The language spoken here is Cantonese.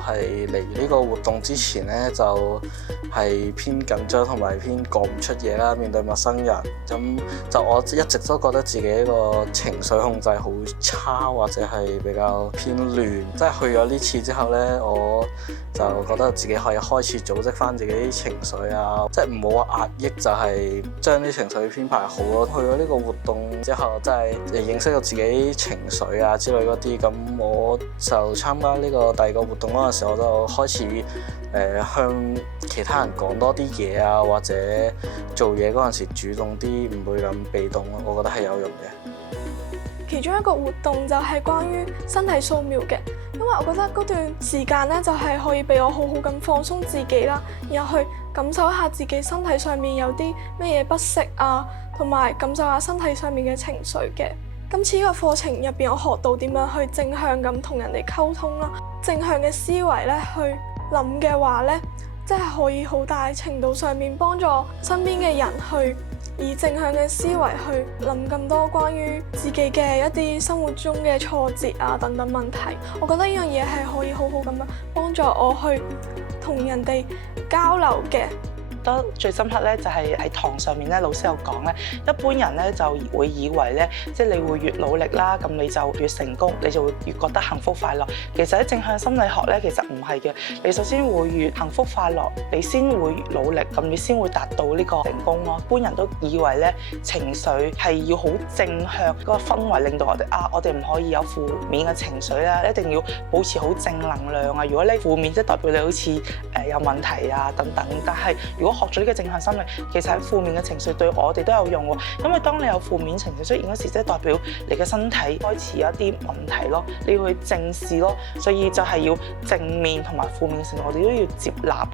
係嚟呢個活動之前呢，就係偏緊張同埋偏講唔出嘢啦，面對陌生人。咁就我一直都覺得自己個情緒控制好差，或者係比較偏亂。即係去咗呢次之後呢，我就覺得自己可以開始組織翻自己啲情緒啊，即係唔好話壓抑，就係將啲情緒編排好咯。去咗呢個活動之後，即係認識到自己情緒啊之類嗰啲，咁我就參加呢個第二個活動嗰陣時，我就開始向其他人講多啲嘢啊，或者做嘢嗰陣時主動啲，唔會咁被動咯。我覺得係有用嘅。其中一個活動就係關於身體素描嘅，因為我覺得嗰段時間咧就係可以俾我好好咁放鬆自己啦，然後去感受一下自己身體上面有啲咩嘢不適啊，同埋感受下身體上面嘅情緒嘅。今次呢個課程入邊，我學到點樣去正向咁同人哋溝通啦，正向嘅思維咧去諗嘅話咧，即係可以好大程度上面幫助身邊嘅人去以正向嘅思維去諗咁多關於自己嘅一啲生活中嘅挫折啊等等問題。我覺得呢樣嘢係可以好好咁樣幫助我去同人哋交流嘅。覺得最深刻咧，就係喺堂上面咧，老師有講咧，一般人咧就會以為咧，即係你會越努力啦，咁你就越成功，你就會越覺得幸福快樂。其實喺正向心理學咧，其實唔係嘅。你首先會越幸福快樂，你先會越努力，咁你先會達到呢個成功咯。一般人都以為咧，情緒係要好正向，嗰個氛圍令到我哋唔可以有負面嘅情緒啦，一定要保持好正能量啊。如果你負面，即係代表你好似有問題啊等等。但係如果學咗呢個正向心理，其實喺負面嘅情緒對我哋都有用喎。因為當你有負面情緒出現嗰時，即係代表你嘅身體開始有一啲問題咯，你要去正視咯。所以就係要正面同埋負面情緒，我哋都要接納。